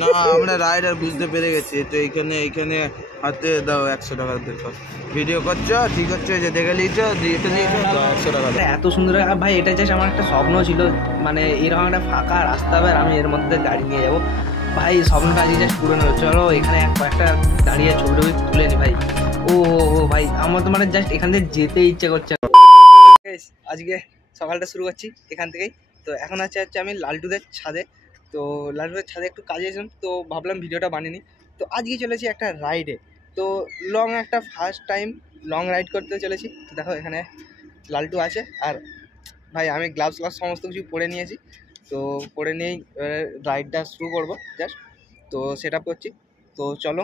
না আমরা রাইডার বুঝতে পেরে গেছি। তো এইখানে হাতে দাও 100 টাকা দেখো ভিডিও করছো ঠিক হচ্ছে যে দেখে নিয়েছো দিতে দিয়েছো 100 টাকা। এত সুন্দর ভাই, এটা জাস্ট আমার একটা স্বপ্ন ছিল, মানে এরকম একটা ফাঁকা রাস্তা হবে আর আমি এর মধ্যে গাড়ি নিয়ে যাবো ভাই। স্বপ্নটা আজকে জাস্ট পূরণ হলো। চলো এখানে কয়েকটা দাঁড়িয়ে ছবি টবি তুলে নি ভাই। ও ভাই আমার তো মানে জাস্ট এখান থেকে যেতে ইচ্ছে করছে। আজকে সকালটা শুরু করছি এখান থেকেই। তো এখন হচ্ছে আমি লালটুদের ছাদে। তো লালটুদের ছাদে একটু কাজে এসেছিলাম, তো ভাবলাম ভিডিওটা বানিয়ে। তো আজকে চলেছি একটা রাইডে, তো লং একটা ফার্স্ট টাইম লং রাইড করতে চলেছি। তো দেখো এখানে লালটু আছে, আর ভাই আমি গ্লাভস সমস্ত কিছু পরে নিয়েছি। তো পরে নিয়েই রাইডটা শুরু করবো জাস্ট। তো সেট আপ করছি। তো চলো,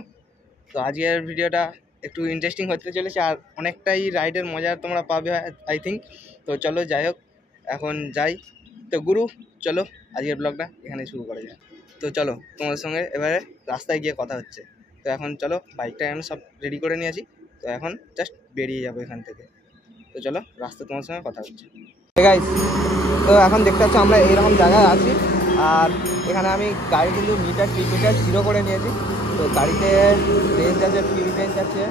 তো আজকের ভিডিওটা একটু ইন্টারেস্টিং হতে চলেছে আর অনেকটাই রাইডের মজা তোমরা পাবে আই থিঙ্ক। তো চলো যাই হোক, এখন যাই। তো গুরু চলো আজকের ব্লগটা এখানে শুরু করা যায়। তো চলো তোমাদের সঙ্গে এবারে রাস্তায় গিয়ে কথা হচ্ছে। তো এখন চলো, বাইকটা আমি সব রেডি করে নিয়েছি। তো এখন জাস্ট বেরিয়ে যাবো এখান থেকে। তো চলো রাস্তায় তোমার সঙ্গে কথা হচ্ছে। গাইস, তো এখন দেখতে পাচ্ছি আমরা এইরকম জায়গায় আছি, আর এখানে আমি গাড়ি কিন্তু মিটার কিলোমিটার 0 করে নিয়েছি। তো গাড়িতে রেঞ্জ আছে, ফিউল রেঞ্জ আছে,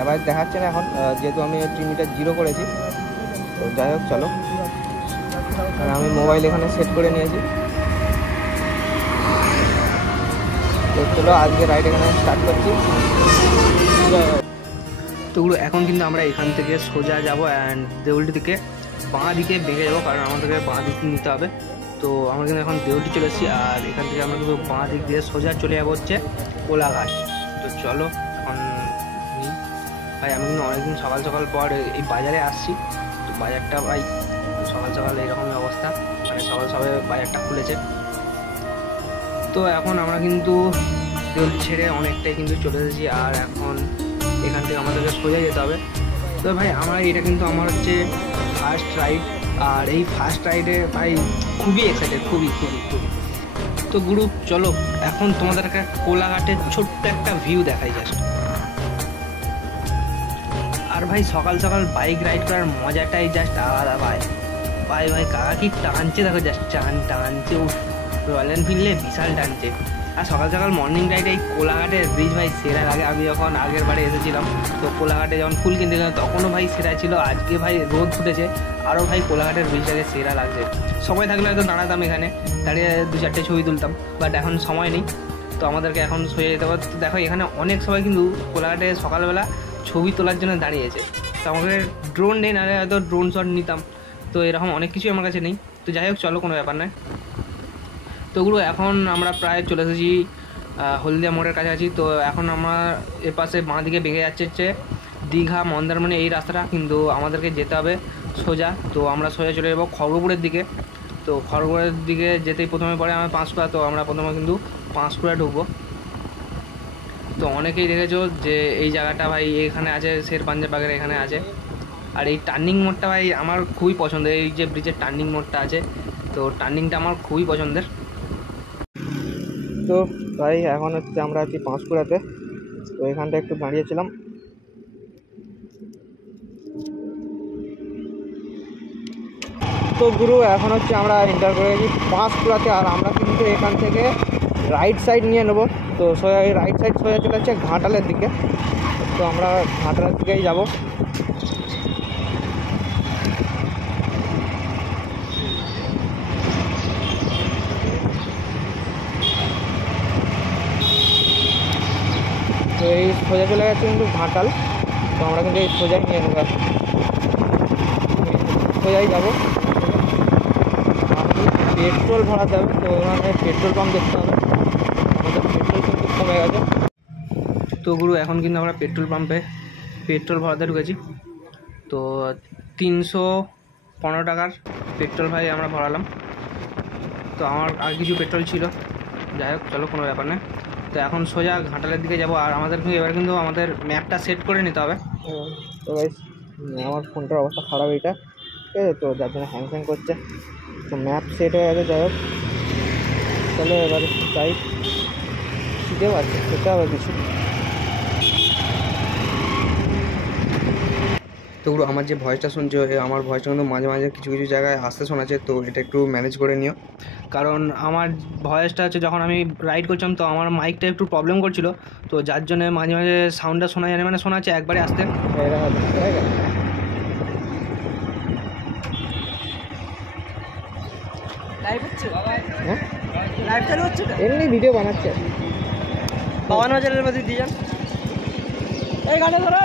এবার দেখাচ্ছে না এখন, যেহেতু আমি মিটার 0 করেছি। তো যাই হোক চলো, আর আমি মোবাইল এখানে সেট করে নিয়েছি। তো চলো আজকে রাইড এখানে স্টার্ট করছি। তো এখন কিন্তু আমরা এখান থেকে সোজা যাবো অ্যান্ড দেউলটি দিকে বাঁ দিকে বেঁকে যাবো, কারণ আমাদেরকে বাঁ দিক নিতে হবে। তো আমরা কিন্তু এখন দেউলটি চলে এসেছি, আর এখান থেকে আমরা কিন্তু বাঁ দিক দিয়ে সোজা চলে যাবো হচ্ছে কোলাঘাট। তো চলো এখন ভাই, আমি কিন্তু অনেকদিন সকাল সকাল পর এই বাজারে আসছি। তো বাজারটা ভাই সকাল সকাল এইরকমই অবস্থা, মানে সকাল সকাল বাজারটা খুলেছে। তো এখন আমরা কিন্তু দেউল ছেড়ে অনেকটাই কিন্তু চলে এসেছি, আর এখন এখান থেকে আমাদেরকে সোজা যেতে হবে। তো ভাই এটা কিন্তু আমার হচ্ছে ফার্স্ট রাইড, আর এই ফার্স্ট রাইডে ভাই খুবই এক্সাইটেড, খুবই। তো গুরু চলো এখন তোমাদেরকে কোলাঘাটের ছোট্ট একটা ভিউ দেখাই জাস্ট। আর ভাই সকাল সকাল বাইক রাইড করার মজাটাই জাস্ট আলাদা ভাই। ভাই কাকা কি টানছে দেখো, জাস্ট টানছে রয়্যাল এনফিল্ডে বিশাল টানছে। আর সকাল সকাল মর্নিং রাইডে এই কোলাঘাটের ব্রিজ ভাই সেরা লাগে। আমি যখন আগের বারে এসেছিলাম, তো কোলাঘাটে যখন ফুল কিনতে গেলাম তখনও ভাই সেরা ছিল। আজকে ভাই রোদ ফুটেছে, আরও ভাই কোলাঘাটের ব্রিজটাকে সেরা লাগছে। সময় থাকলে হয়তো দাঁড়াতাম এখানে, দাঁড়িয়ে 2-4টে ছবি তুলতাম, বাট এখন সময় নেই। তো আমাদেরকে এখন সয়ে যেতে হবে। তো দেখো এখানে অনেক সবাই কিন্তু কোলাঘাটে সকালবেলা ছবি তোলার জন্য দাঁড়িয়েছে। তো আমাদের ড্রোন নেই, নাহলে হয়তো ড্রোন শট নিতাম। তো এরকম অনেক কিছুই আমার কাছে নেই। তো যাই হোক চলো, কোনো ব্যাপার নয়। তো ওগুলো এখন আমরা প্রায় চলে এসেছি হলদিয়া মোড়ের কাছাকাছি। তো এখন আমরা এর পাশে বাঁ দিকে বেঁকে যাচ্ছে হচ্ছে দীঘা মন্দারমণি এই রাস্তাটা, কিন্তু আমাদেরকে যেতে হবে সোজা। তো আমরা সোজা চলে যাবো খড়গপুরের দিকে। তো খড়গপুরের দিকে যেতেই প্রথমে পড়ে আমার পাঁশকুড়া। তো আমরা প্রথমে কিন্তু পাঁশকুড়া ঢুকবো। তো অনেকেই দেখেছো যে এই জায়গাটা ভাই এখানে আছে, শের পাঞ্জাবাগের এখানে আছে। আর এই টার্নিং মোড়টা ভাই আমার খুবই পছন্দের, এই যে ব্রিজের টার্নিং মোড়টা আছে, তো টার্নিংটা আমার খুবই পছন্দের। তো ভাই এখন হচ্ছে আমরা আছি পাঁশকুড়াতে। তো এখানটা একটু দাঁড়িয়েছিলাম। তো গুরু এখন হচ্ছে আমরা এন্টার করে গেছি পাঁশকুড়াতে, আর আমরা কিন্তু এখান থেকে রাইট সাইড নিয়ে নেবো। তো সোজা রাইট সাইড সোজা চলে যাচ্ছে ঘাটালের দিকে। তো আমরা ঘাটালের দিকেই যাব। তো এই সোজা চলে গেছে কিন্তু ঘাটাল। তো আমরা কিন্তু এই সোজাই নিয়ে নেবো, সোজাই যাবো। পেট্রোল ভরাতে হবে, তো ওখানে পেট্রোল পাম্প দেখতে হবে। আমাদের পেট্রোল কিন্তু কমে গেছে। তো গুরু এখন কিন্তু আমরা পেট্রোল পাম্পে পেট্রোল ভরাতে ঢুকেছি। তো 315 টাকার পেট্রোল ভাই আমরা ভরালাম। তো আমার আর কিছু পেট্রোল ছিল, যাই হোক চলো কোনো ব্যাপার না। তো এখন সোজা ঘাটালের দিকে যাব, আর আমাদের এবার কিন্তু আমাদের ম্যাপটা সেট করে নিতে হবে। তো গাইস আমার ফোনটার অবস্থা খারাপ এইটা, ঠিক আছে, তো যার জন্য হ্যাং করছে। তো ম্যাপ সেট হয়ে গেছে, যাই হোক চলো এবার যাই। শিখে পাচ্ছি, খেতে হবে কিছু। তো ওগুলো আমার যে ভয়েসটা শুনছো, আমার ভয়েসটা কিন্তু মাঝে মাঝে কিছু কিছু জায়গায় আসতে শোনাচ্ছে, তো এটা একটু ম্যানেজ করে নিও। কারণ আমার ভয়েসটা হচ্ছে যখন আমি রাইড করছিলাম তো আমার মাইকটা একটু প্রবলেম করছিল, তো যার জন্য মাঝে মাঝে সাউন্ডটা শোনা যায় না, মানে শোনাচ্ছে একবারে আসতে। এমনি ভিডিও বানাচ্ছে বাবান হাজারের মধ্যে দিয়ে যান। এই গাড়ি ধরো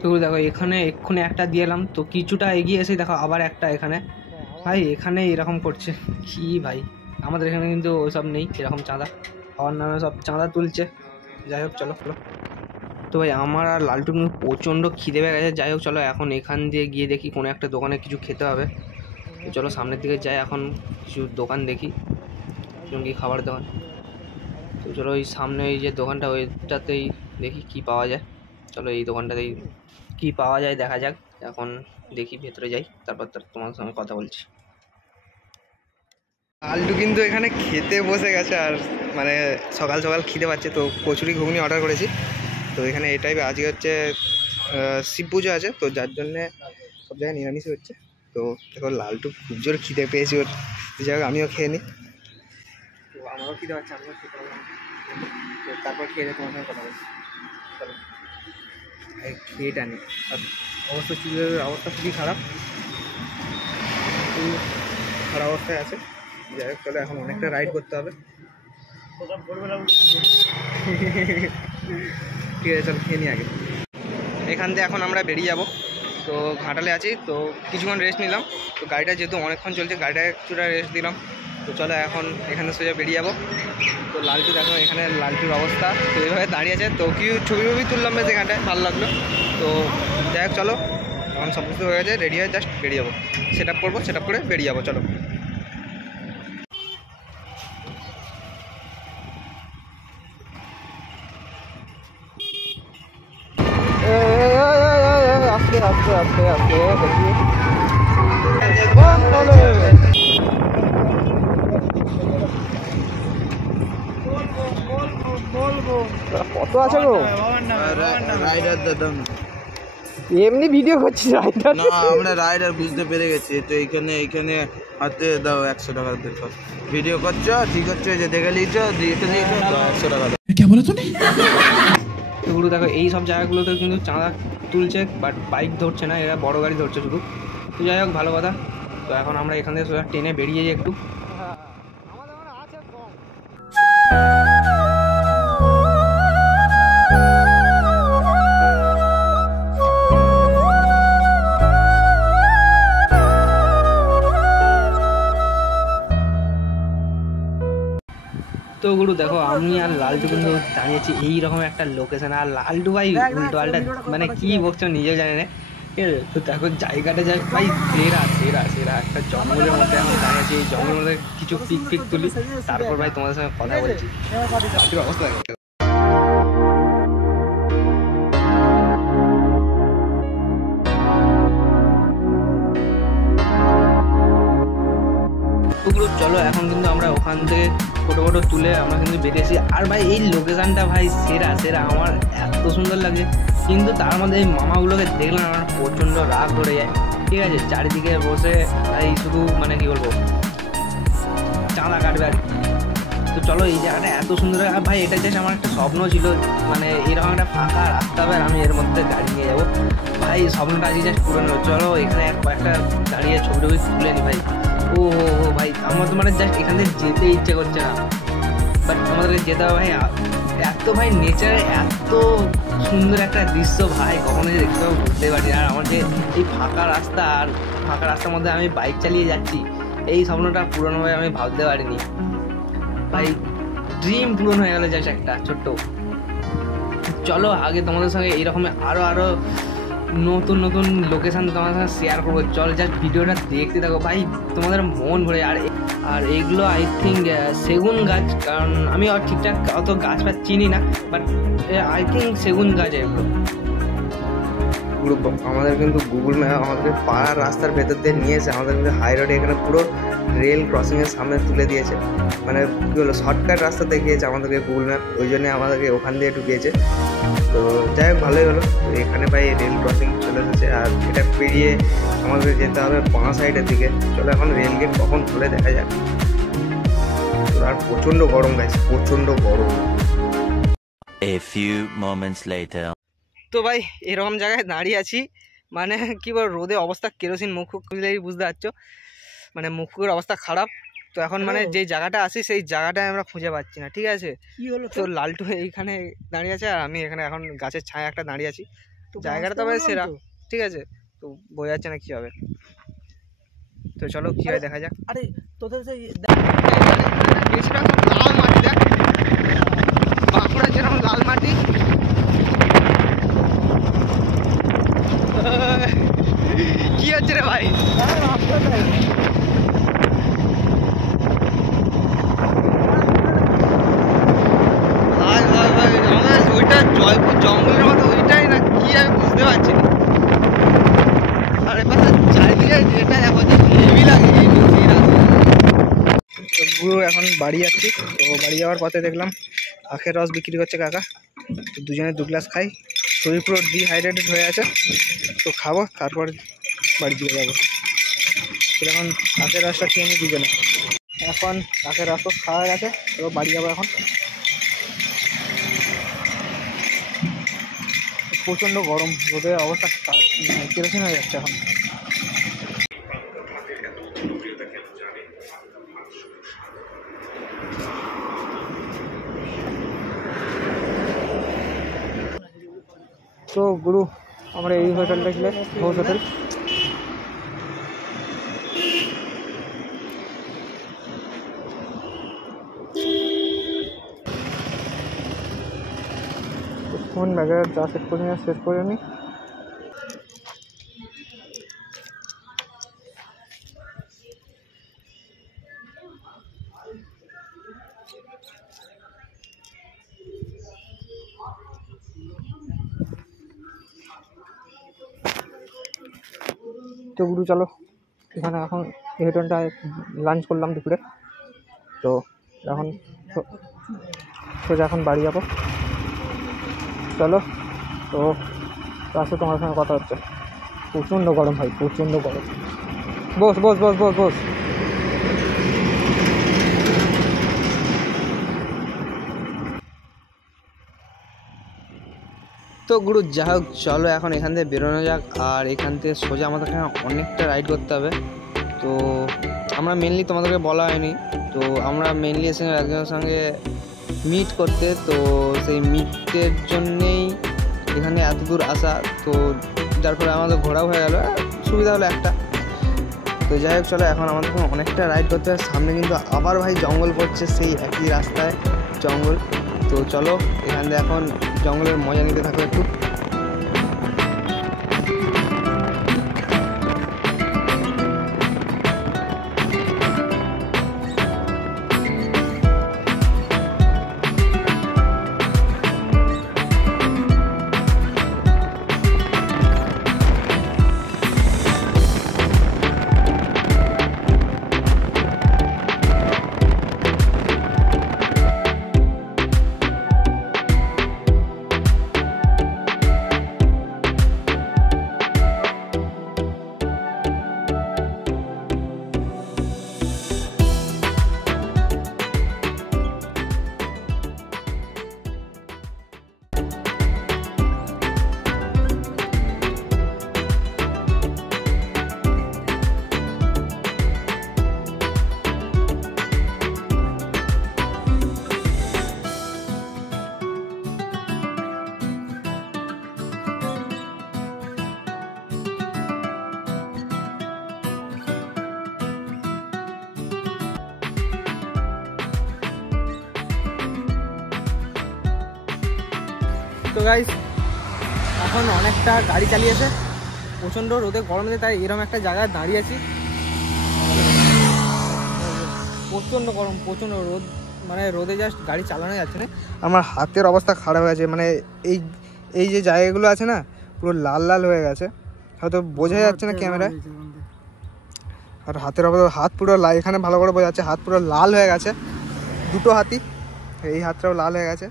তো দেখো এখানে এক্ষুনি একটা দিয়ে এলাম, তো কিছুটা এগিয়ে এসে দেখো আবার একটা এখানে। ভাই এখানে এরকম করছে কি ভাই, আমাদের এখানে কিন্তু ওসব নেই এরকম চাঁদা, আমার নামে সব চাঁদা তুলছে। যাই হোক চলো চলো। তো ভাই আমার আর লালটু কিন্তু প্রচণ্ড খিদে পেয়ে গেছে। যাই হোক চলো এখন এখান দিয়ে গিয়ে দেখি কোনো একটা দোকানে কিছু খেতে হবে। তো চলো সামনের দিকে যাই, এখন কিছু দোকান দেখি, কি খাবার দোকান। তো চলো ওই সামনে এই যে দোকানটা ওইটাতেই দেখি কি পাওয়া যায়। চলো এই দোকানটাতেই কি পাওয়া যায় দেখা যাক। এখন দেখি ভেতরে যাই, তারপর তোমার সঙ্গে কথা বলছি। লালটু কিন্তু এখানে খেতে বসে গেছে, আর মানে সকাল সকাল খিদে পাচ্ছে, তো কচুরি ঘুগনি অর্ডার করেছি। তো এখানে এটাই আজকে হচ্ছে শিব পুজো আছে, তো যার জন্যে সব জায়গায় নিরামিষই হচ্ছে। তো দেখো লালটু খুব জোর খিদে পেয়েছি ওর, যাই হোক আমিও খেয়ে নিই। তো আমারও খিদে পাচ্ছে, আমিও খেতে পারলাম, তারপর খেয়ে তোমার সঙ্গে কথা বলছি। চলো খেয়েটা নিই। আর অবস্থা চুলের অবস্থা খুবই খারাপ, খুব খারাপ অবস্থায় আছে। যাই হোক চলো এখন অনেকটা রাইড করতে হবে। ঠিক আছে চলো খেয়ে নিই আগে। এখান থেকে এখন আমরা বেরিয়ে যাব। তো ঘাটালে আছি, তো কিছুক্ষণ রেস্ট নিলাম। তো গাড়িটা যেহেতু অনেকক্ষণ চলছে, গাড়িটা কিছুটা রেস্ট দিলাম। তো চলো এখন এখানে সোজা বেরিয়ে যাবো। তো লালটু দেখো এখানে লালটুর অবস্থা, তো এইভাবে দাঁড়িয়ে আছে। তো কি ছবি তুললাম বেশ এখানটায়, ভালো লাগলো। তো যাই হোক চলো এখন সমস্ত হয়ে গেছে, রেডি হয়ে জাস্ট বেরিয়ে যাবো। সেট আপ করবো, সেট আপ করে বেরিয়ে যাবো। চলো আস্তে আস্তে আস্তে আস্তে দেখি কত আছে গো? রাইডার দাদা এমনি ভিডিও করছি রাইডার না, আমরা রাইডার বুঝতে পেরে গেছি। তো এইখানে এইখানে হাতে দাও 100 টাকা বের কর। ভিডিও করছো ঠিক হচ্ছে, যে দেখে নিয়েছো এটা নিয়েছো 100 টাকা দাও। কে বলো তুমি? এগুলো দেখো এই সব জায়গাগুলোতে কিন্তু চাঁদা তুলছে, বাট বাইক ধরছে না, এরা বড় গাড়ি ধরছে শুধু। তো যাই হোক ভালো কথা। তো এখন আমরা এখান থেকে সোজা ট্রেনে বেরিয়ে যাই একটু। তো গুরু দেখো আমি আর লালটু কিন্তু দাঁড়িয়েছি এইরকম একটা লোকেশন, আর লালটু ভাই উল্টো পাল্টা মানে কি বলছো নিজেও জানে না। ঠিক আছে, তো দেখো জায়গাটা যা ভাই সেরা সেরা সেরা একটা জঙ্গলের মধ্যে আমি দাঁড়িয়েছি। এই জঙ্গলের মধ্যে কিছু পিক তুলি, তারপর ভাই তোমাদের সঙ্গে কথা বলছি। লালটুর অবস্থা চলো এখন কিন্তু আমরা ওখান থেকে ফটো তুলে আমরা কিন্তু বেরিয়েছি। আর ভাই এই লোকেশনটা ভাই সেরা সেরা, আমার এত সুন্দর লাগছে। কিন্তু তার মধ্যে এই মামাগুলোকে দেখলাম আমার প্রচণ্ড রাগ ধরে যায়। ঠিক আছে, চারিদিকে বসে তাই শুধু মানে কি বলবো চাঁদা কাটবে আর। তো চলো এই জায়গাটা এত সুন্দর, আর ভাই এটা জাস্ট আমার একটা স্বপ্ন ছিল, মানে এরকম একটা ফাঁকা রাস্তা হবে আর আমি এর মধ্যে গাড়ি নিয়ে যাবো। ভাই স্বপ্নটা আজকে জাস্ট পূরণ হলো। চলো এখানে কয়েকটা দাঁড়িয়ে ছবি তুলে নি ভাই। ও ভাই আমার তো মানে জাস্ট এখান থেকে যেতে ইচ্ছে করছে না, বাট আমাদেরকে যেতে হবে ভাই। এত ভাই নেচারে এত সুন্দর একটা দৃশ্য ভাই কখনো যে দেখতে পাবো বুঝতে পারি। আর আমার যে এই ফাঁকা রাস্তা, আর ফাঁকা রাস্তার মধ্যে আমি বাইক চালিয়ে যাচ্ছি, এই স্বপ্নটা পূরণ হবে আমি ভাবতে পারিনি ভাই। ড্রিম পূরণ হয়ে গেল জাস্ট একটা ছোট্ট। চলো আগে তোমাদের সঙ্গে এইরকম আরো নতুন নতুন লোকেশন তোমাদের সঙ্গে শেয়ার করবো। চল জাস্ট ভিডিওটা দেখতে থাকো ভাই, তোমাদের মন ভরে। আর এইগুলো আই থিঙ্ক সেগুন গাছ, কারণ আমি ঠিকঠাক অত গাছ চিনি না, বাট আই থিঙ্ক সেগুন গাছ এগুলো। গ্রুপ আমাদের কিন্তু গুগল ম্যাপ আমাদের পাড়ার রাস্তার ভেতর দিয়ে নিয়ে এসে আমাদের কিন্তু হাই রোডে এখানে পুরো রেল ক্রসিংয়ের সামনে তুলে দিয়েছে, মানে কী হলো শর্টকাট রাস্তা দেখিয়েছে আমাদেরকে গুগল ম্যাপ, ওই জন্যে আমাদেরকে ওখান দিয়ে ঢুকিয়েছে। তো যাই হোক ভালোই হলো, এখানে ভাই রেল ক্রসিং চলে এসেছে আর এটা পেরিয়ে আমাদের যেতে হবে বাঁ সাইডের দিকে। চলো এখন রেল গেট কখন খুলে দেখা যাক। আর প্রচণ্ড গরম গাইছে, প্রচণ্ড গরম। A few moments later. তো ভাই এরকম জায়গায় দাঁড়িয়ে আছি, মানে কি বল রোদে অবস্থা কেরোসিন, মুখ খুললেই বুঝতে পারছো, মানে মুখের অবস্থা খারাপ। তো এখন মানে যে জায়গাটা আছি সেই জায়গাটায় আমরা খুঁজে পাচ্ছি না, ঠিক আছে। কি হলো তো লালটু এইখানে দাঁড়িয়ে আছে আর আমি এখানে এখন গাছের ছায়া একটা দাঁড়িয়ে আছি। জায়গাটা তবে সেরা, ঠিক আছে, তো বোঝা যাচ্ছে না কি হবে। তো চলো কি হয় দেখা যাক। আরে তোদের লাল মাটি দেখ, বাঁকুড়া যেরকম লাল মাটি, কি হচ্ছে রে ভাই? ওইটা জয়পুর জঙ্গলের মতো ওইটাই না কি আমি বুঝতে পারছি না। আর এবার চারিদিকে যেটা দেখো যে হেভি লাগে এই রাস্তা। পুরো এখন বাড়ি যাচ্ছি, তো বাড়ি যাওয়ার পথে দেখলাম আখের রস বিক্রি করছে কাকা, তো দুজনে 2 গ্লাস খাই, শরীর পুরো ডিহাইড্রেটেড হয়ে আছে, তো খাবো তারপর বাড়ি দিয়ে যাবো। এখন আখের রসটা খেয়ে নিই দুজনে। এখন আখের রস খাওয়া গেছে, তো বাড়ি যাবো এখন। প্রচণ্ড গরম, রোদের অবস্থা কেরোসিন হয়ে যাচ্ছে এখন। তো গুরু আমরা এই হোটেলটা ছিল ঘোষ হোটেল। ফোন ব্যাগে যা সেট করে নিয়ে শেষ করে নিই। তো গুরু চলো এখানে এখন এই হোটেলটায় লাঞ্চ করলাম দুপুরে, তো এখন সোজা এখন বাড়ি যাবো। চলো তো রাস্তায় তোমার সঙ্গে কথা হচ্ছে। প্রচণ্ড গরম ভাই, প্রচণ্ড গরম। বস বস বস বস বস। তো গুরু যাই হোক চলো এখন এখান থেকে বেরোনো যাক, আর এখান থেকে সোজা আমাদের এখানে অনেকটা রাইড করতে হবে। তো আমরা মেনলি তোমাদেরকে বলা হয়নি, তো আমরা মেনলি এসে একজনের সঙ্গে মিট করতে, তো সেই মিটের জন্যেই এখানে এত দূর আসা, তো যার ফলে আমাদের ঘোরাও হয়ে গেল, সুবিধা হলো একটা। তো যাই হোক চলো এখন আমাদের অনেকটা রাইড করতে হবে, সামনে কিন্তু আবার ভাই জঙ্গল পড়ছে, সেই একই রাস্তায় জঙ্গল। তো চলো এখান থেকে এখন জঙ্গলের মজা নিতে থাকো একটু। তো গাইস এখন অনেকটা গাড়ি চালিয়েছে, প্রচণ্ড রোদে গরমে, তাই এরকম একটা জায়গায় দাঁড়িয়ে আছি। প্রচণ্ড গরম, প্রচণ্ড রোদ, মানে রোদে জাস্ট গাড়ি চালানো যাচ্ছে না। আমার হাতের অবস্থা খারাপ হয়ে গেছে, মানে এই যে জায়গাগুলো আছে না পুরো লাল লাল হয়ে গেছে, হয়তো বোঝা যাচ্ছে না ক্যামেরায়। আর হাতের হাত পুরো এখানে ভালো করে বোঝা যাচ্ছে, হাত পুরো লাল হয়ে গেছে, দুটো হাতই, এই হাতটাও লাল হয়ে গেছে।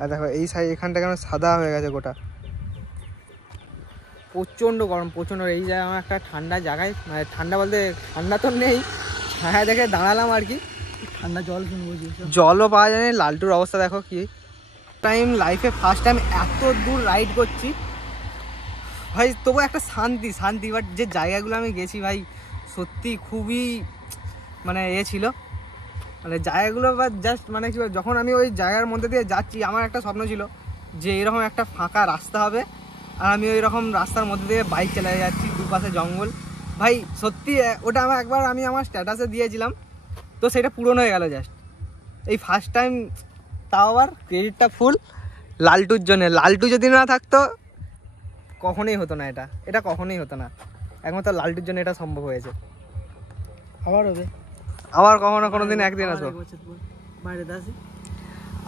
আর দেখো এই সাইড এখানটা কেন সাদা হয়ে গেছে গোটা। প্রচণ্ড গরম, প্রচণ্ড। এই জায়গায় আমার একটা ঠান্ডা জায়গায়, মানে ঠান্ডা বলতে ঠান্ডা তো নেই, ছায়া দেখে দাঁড়ালাম আর কি। ঠান্ডা জল কিনবো, জলও পাওয়া যায় না। লালটুর অবস্থা দেখো কি। টাইম লাইফে ফার্স্ট টাইম এত দূর রাইড করছি ভাই, তবু একটা শান্তি। বাট যে জায়গাগুলো আমি গেছি ভাই সত্যি খুবই মানে ছিল, মানে জায়গাগুলো বা জাস্ট মানে কি, যখন আমি ওই জায়গার মধ্যে দিয়ে যাচ্ছি আমার একটা স্বপ্ন ছিল যে এরকম একটা ফাঁকা রাস্তা হবে আর আমি ওই রকম রাস্তার মধ্যে দিয়ে বাইক চালিয়ে যাচ্ছি, দুপাশে জঙ্গল। ভাই সত্যি ওটা আমি আমার স্ট্যাটাসে দিয়েছিলাম, তো সেটা পূরণ হয়ে গেল জাস্ট এই ফার্স্ট টাইম। তাও আবার ক্রেডিটটা ফুল লালটুর জন্য। লালটু যদি না থাকতো কখনোই হতো না, এটা কখনোই হতো না। একমাত্র লালটুর জন্য এটা সম্ভব হয়েছে। আবার হবে, আবার কোনোদিন একদিন আসবো,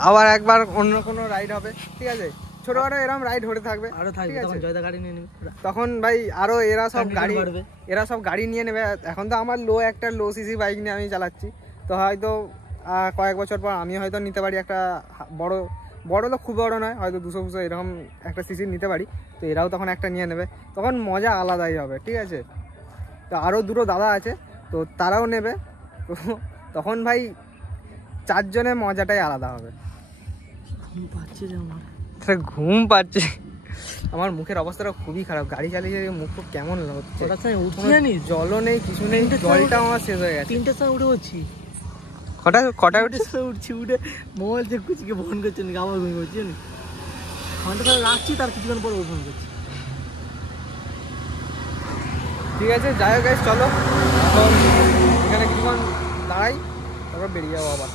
আবার একবার অন্য কোনো রাইড হবে, ঠিক আছে? ছোটখাটো এরকম রাইড হতে থাকবে, আরো থাকবে, গাড়ি নিয়ে নেবে তখন ভাই, আরো এরা সব গাড়ি নিয়ে নেবে। এখন তো আমার একটা লো সিসি বাইক নিয়ে আমি চালাচ্ছি, তো হয়তো কয়েক বছর পর আমি হয়তো নিতে পারি একটা বড় তো খুব বড় নয়, হয়তো 200 এরকম একটা সিসি নিতে পারি। তো এরাও তখন একটা নিয়ে নেবে, তখন মজা আলাদাই হবে, ঠিক আছে? তো আরও দুটো দাদা আছে, তো তারাও নেবে, তো তখন ভাই 4 জনের মজাটাই আলাদা হবে। ঘুম পাচ্ছে আমার মুখের অবস্থাটা খুবই খারাপ, গাড়ি চালিয়ে মুখ খুব কেমন হচ্ছে, জলও নেই, কিছু নেই, জলটা আমার শেষ হয়ে গেছে। 3টের সময় উঠে পড়ছি। কটায় উঠে মোবাইল চেক করছি, ফোন করছি, আবার ঘুমিয়ে পড়ছি, ঘন্টা ধরে রাখছি, তার কিছুক্ষণ পর ফোন করছি। ঠিক আছে, যাই হোক চলো এখন এখানে কিছুক্ষণ দাঁড়াই, তারপর বেরিয়ে যাবো আবার।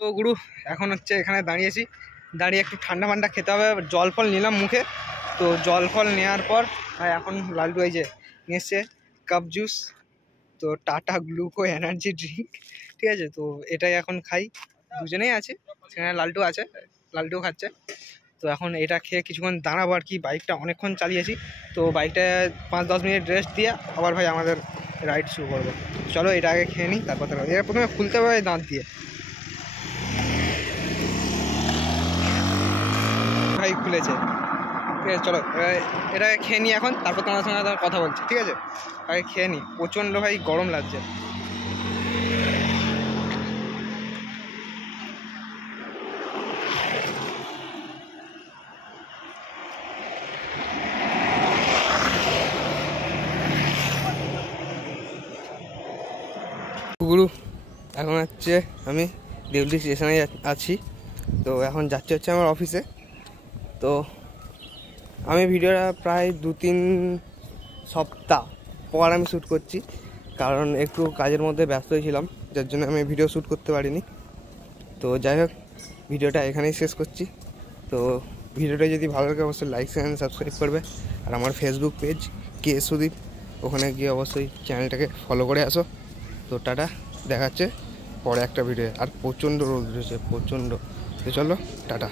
তো গুরু এখন হচ্ছে এখানে দাঁড়িয়ে একটু ঠান্ডা খেতে হবে। জল ফল নিলাম মুখে, তো জল ফল নেওয়ার পর এখন লালটু এই যে নিয়ে এসছে কাপ জুস, তো টাটা গ্লুকো এনার্জি ড্রিঙ্ক, ঠিক আছে? তো এটাই এখন খাই, দুজনেই আছে, সেখানে লালটুও খাচ্ছে। তো এখন এটা খেয়ে কিছুক্ষণ দাঁড়াবো আর কি, বাইকটা অনেকক্ষণ চালিয়েছি, তো বাইকটা 5-10 মিনিট রেস্ট দিয়ে আবার ভাই আমাদের রাইড শুরু করবো। চলো এটা আগে খেয়ে নিই, তারপর এটা প্রথমে খুলতে হবে দাঁত দিয়ে। ভাই খুলেছে, ঠিক আছে? চলো এটা খেয়ে নিই এখন, তারপর তোমার সঙ্গে কথা বলছি, ঠিক আছে? আগে খেয়ে নিই, প্রচণ্ড ভাই গরম লাগছে। গুরু এখন হচ্ছে আমি দেউলি স্টেশনে আছি, তো এখন যাচ্ছি হচ্ছে আমার অফিসে। তো আমি ভিডিওটা প্রায় 2-3 সপ্তাহ পর আমি শ্যুট করছি, কারণ একটু কাজের মধ্যে ব্যস্ত ছিলাম, যার জন্য আমি ভিডিও শ্যুট করতে পারিনি। তো যাই হোক ভিডিওটা এখানেই শেষ করছি। তো ভিডিওটা যদি ভালো লাগে অবশ্যই লাইক শেয়ার সাবস্ক্রাইব করবে, আর আমার ফেসবুক পেজ কে সুদীপ, ওখানে গিয়ে অবশ্যই চ্যানেলটাকে ফলো করে আসো। তো টাটা, দেখাচ্ছে পরে একটা ভিডিও। আর প্রচণ্ড রোদ রয়েছে, প্রচণ্ড। তো চলো টাটা।